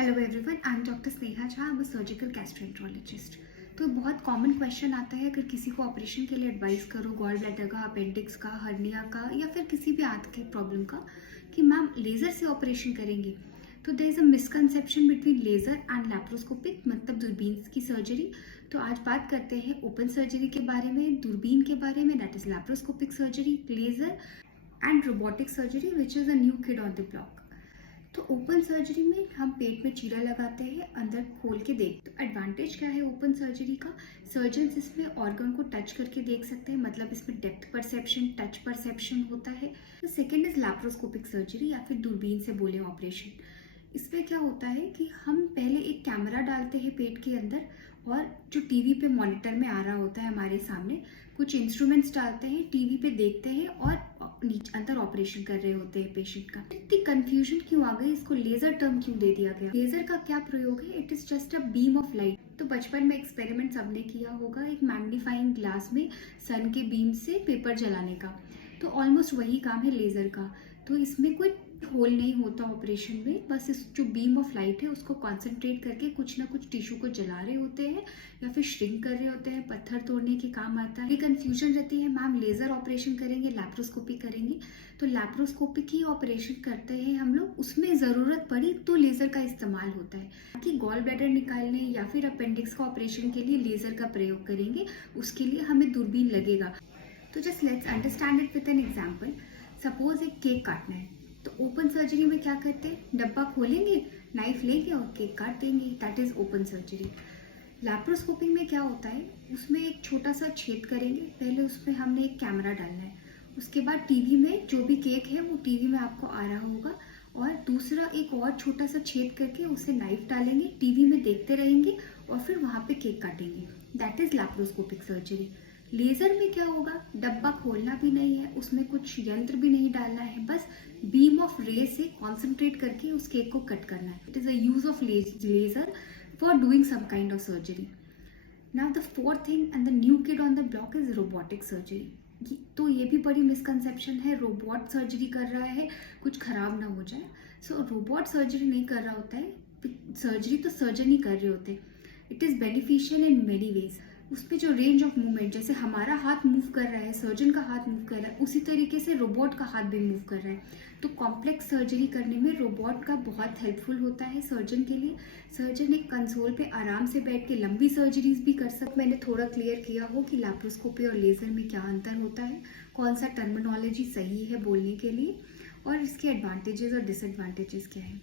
Hello everyone, I am doctor Sneha Jha. I am a surgical gastroenterologist. तो बहुत common question आता है अगर किसी को ऑपरेशन के लिए एडवाइस करो, गॉल ब्लैडर का, अपेंडिक्स का, हर्निया का या फिर किसी भी आंत की प्रॉब्लम का, कि मैम लेज़र से ऑपरेशन करेंगे। तो there is a misconception between laser and laparoscopic, मतलब दूरबीन की सर्जरी। तो आज बात करते हैं ओपन सर्जरी के बारे में, दूरबीन के बारे में, that is laparoscopic surgery, laser and robotic surgery which is a new kid on the block. तो ओपन सर्जरी में हम पेट में चीरा लगाते हैं, अंदर खोल के देख। तो एडवांटेज क्या है ओपन सर्जरी का? सर्जन्स इसमें ऑर्गन को टच करके देख सकते हैं, मतलब इसमें डेप्थ परसेप्शन, टच परसेप्शन होता है। तो सेकेंड इज लैप्रोस्कोपिक सर्जरी या फिर दूरबीन से बोले ऑपरेशन। इसमें क्या होता है कि हम पहले एक कैमरा डालते हैं पेट के अंदर, और जो टीवी पे मॉनिटर में आ रहा होता है हमारे सामने, कुछ इंस्ट्रूमेंट्स डालते हैं, टीवी पे देखते हैं और अंदर ऑपरेशन कर रहे होते हैं पेशेंट का। इतनी कंफ्यूजन क्यों आ गई, इसको लेजर टर्म क्यों दे दिया गया? लेजर का क्या प्रयोग है? It is just a beam of light. तो बचपन में एक्सपेरिमेंट सबने किया होगा, एक मैग्नीफाइंग ग्लास में सन के बीम से पेपर जलाने का। तो ऑलमोस्ट वही काम है लेजर का। तो इसमें कोई होल नहीं होता ऑपरेशन में, बस इस जो बीम ऑफ लाइट है उसको कॉन्सेंट्रेट करके कुछ ना कुछ टिश्यू को जला रहे होते हैं या फिर श्रिंक कर रहे होते हैं, पत्थर तोड़ने के काम आता है। ये कंफ्यूजन रहती है, मैम लेजर ऑपरेशन करेंगे, लैप्रोस्कोपी करेंगे। तो लैप्रोस्कोपिक ही ऑपरेशन करते हैं हम लोग, उसमें ज़रूरत पड़ी तो लेज़र का इस्तेमाल होता है। कि गॉल ब्लैडर निकालने या फिर अपेंडिक्स का ऑपरेशन के लिए लेज़र का प्रयोग करेंगे, उसके लिए हमें दूरबीन लगेगा। तो just let's understand it with an example. Suppose एक केक काटना है, तो ओपन सर्जरी में क्या करते हैं? डब्बा खोलेंगे, नाइफ लेंगे और केक काट देंगे, that is open surgery. Laparoscopy में क्या होता है, उसमें एक छोटा सा छेद करेंगे, पहले उसमें हमने एक कैमरा डालना है, उसके बाद टीवी में जो भी केक है वो टीवी में आपको आ रहा होगा, और दूसरा एक और छोटा सा छेद करके उसे नाइफ डालेंगे, टीवी में देखते रहेंगे और फिर वहाँ पे केक काटेंगे, that is laparoscopic surgery. Laser में क्या होगा? डब्बा खोलना भी नहीं है, उसमें कुछ यंत्र भी नहीं डालना है, बस बीम ऑफ रे से कॉन्सेंट्रेट करके उस केक को कट करना है। It is a use of laser for doing some kind of surgery. Now the fourth thing and the new kid on the block is robotic surgery. तो ये भी बड़ी मिसकंसेप्शन है, रोबोट सर्जरी कर रहा है, कुछ खराब ना हो जाए। सो रोबोट सर्जरी नहीं कर रहा होता है, सर्जरी तो सर्जन ही कर रहे होते हैं। It is beneficial in many ways. उसमें जो रेंज ऑफ मूवमेंट, जैसे हमारा हाथ मूव कर रहा है, सर्जन का हाथ मूव कर रहा है, उसी तरीके से रोबोट का हाथ भी मूव कर रहा है। तो कॉम्प्लेक्स सर्जरी करने में रोबोट का बहुत हेल्पफुल होता है सर्जन के लिए। सर्जन एक कंसोल पे आराम से बैठ के लंबी सर्जरीज भी कर सकते। मैंने थोड़ा क्लियर किया हो कि लैप्रोस्कोपी और लेज़र में क्या अंतर होता है, कौन सा टर्मिनोलॉजी सही है बोलने के लिए, और इसके एडवांटेजेस और डिसएडवांटेजेस क्या है।